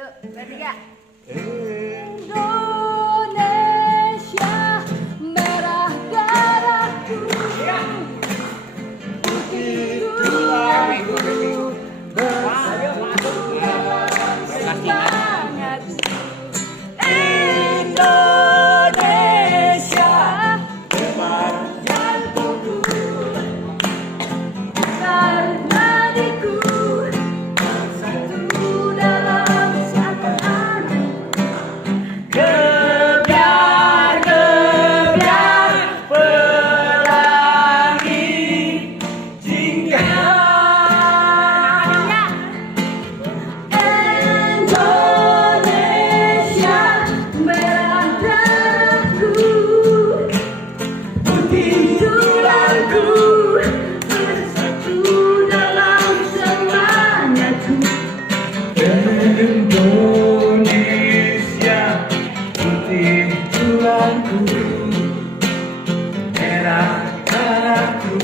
Yuk, bertiga. Indonesia merah darahku, putih tulangku, bersatu dalam semangatku. Indonesia debar jantungku, karena diku bersatu dalam semangatku. Gebiar-gebiar pelangi jingga. Indonesia merah darahku, putih tulangku, bersatu dalam semangatku. Indonesia putih tulangku, merah darahku,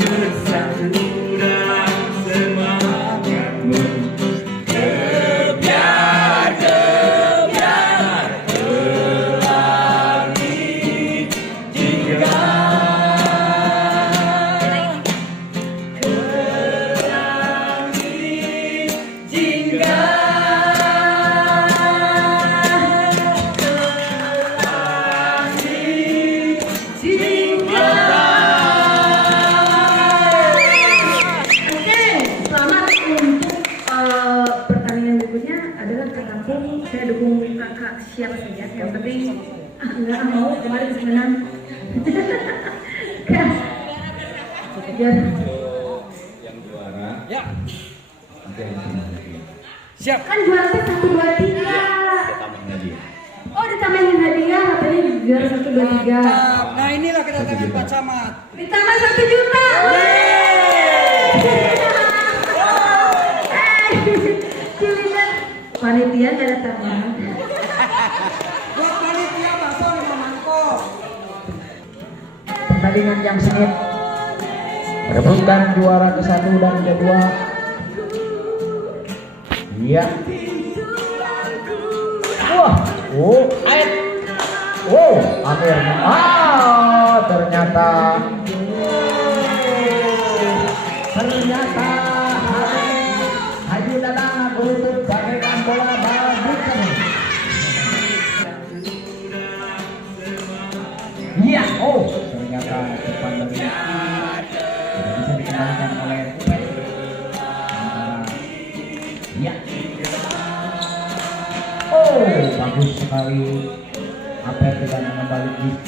bersatu dalam semangatmu. Gebiar-gebiar pelangi jingga. Pelangi jingga. Oke, selamat untuk pertandingan berikutnya adalah tergantung saya dukung kakak siapa saja. Yang penting nggak mau kemarin menang. Yang juara Ya, jadi siap. Kan juara 1, 2, 3. tambahin dia. Oh, ditambahin hadiah katanya juara 1, 2, 3. Nah, inilah kedatangan Pak Camat. Ditambah 1 juta. Cililan panitia nggak ada tambahan. Buat panitia bakso 5 mangkok. Pertandingan yang sengit perebutan juara ke-1 dan kedua. Iya. Wah, air. Amir. Ternyata Haji Dadang berlutut bagaikan bola badminton. Iya, ternyata depan dari tidak bisa dikembalikan oleh ya. Bagus sekali. Apa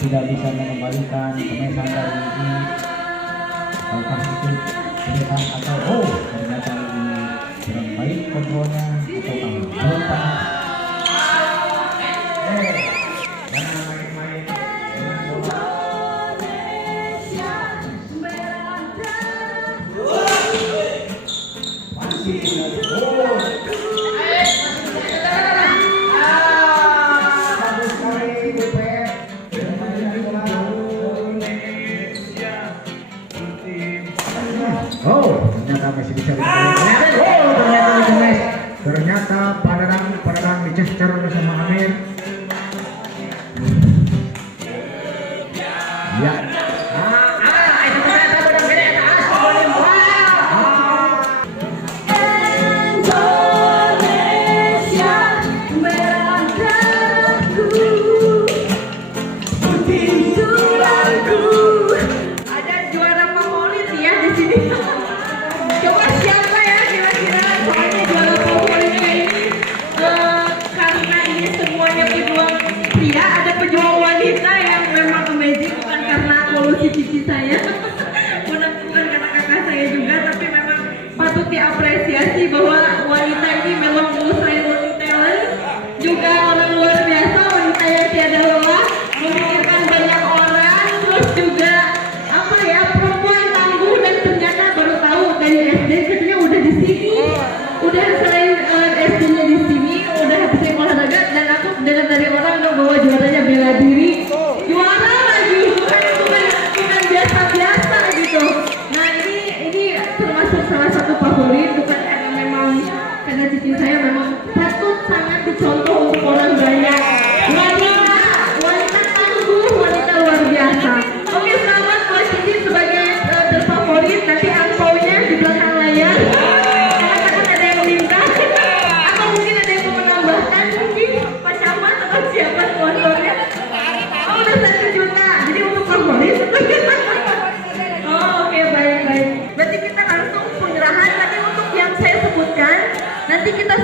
tidak bisa mengembalikan kemesan dari ini. Apakah itu bebas atau ternyata ini kurang baik kontrolnya ataukah belum panas. Jangan main-main dengan bola. Masih dari bagus sekali DPR. Ternyata masih bisa ternyata Padang dicecer bersama Amir. Ya. Indonesia merah darahku, putih tulangku. Ada juara favorit ya di sini. Coba siapa ya kira-kira soalnya juara favoritnya ini karena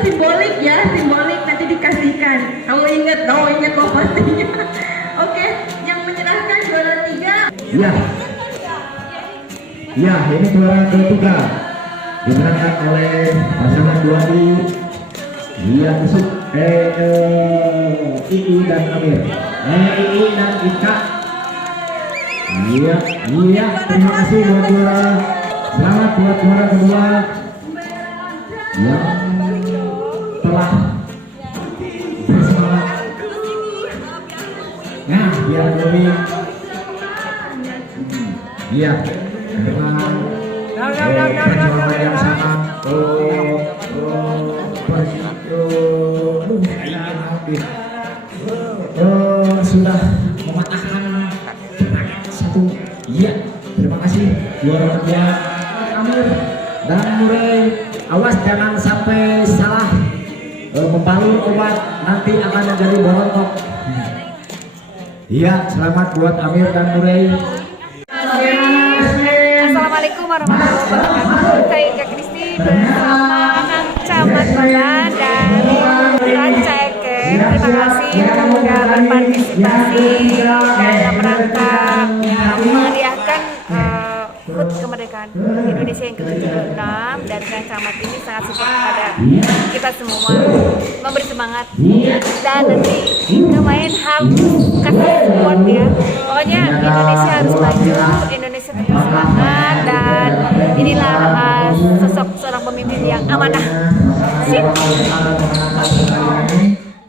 simbolik ya, simbolik nanti dikasihkan. Kamu ingat kok pastinya. Oke, yang menyerahkan juara 3. Ya. Ya, ini juara ketiga dimenangkan oleh pasangan Duadi. Iya, masuk Ii dan Amir. Ii dan Ika. Iya, terima kasih buat juara. Selamat buat juara kedua yang telah bersemangat. Nah, biar lebih. Iya, dengan perjuangan yang sangat sudah mematahkan satu. Iya, terima kasih juara kedua Amir dan Murai. Awas jangan sampai salah membalur obat, nanti akan menjadi borontok. Iya, selamat buat Amir dan Murai. Assalamualaikum warahmatullahi wabarakatuh. Saya Ika Kristi bersama Kang Camat Badan dari Rancaike. Terima kasih sudah berpartisipasi dalam rangka memeriahkan HUT kemerdekaan Indonesia yang ke-76, dan Kang Camat ini sangat support pada kita semua, memberi semangat, dan nanti lumayan harus kasih support ya. Pokoknya Indonesia harus maju, Indonesia tetap semangat, dan inilah sosok seorang pemimpin yang amanah. Sip.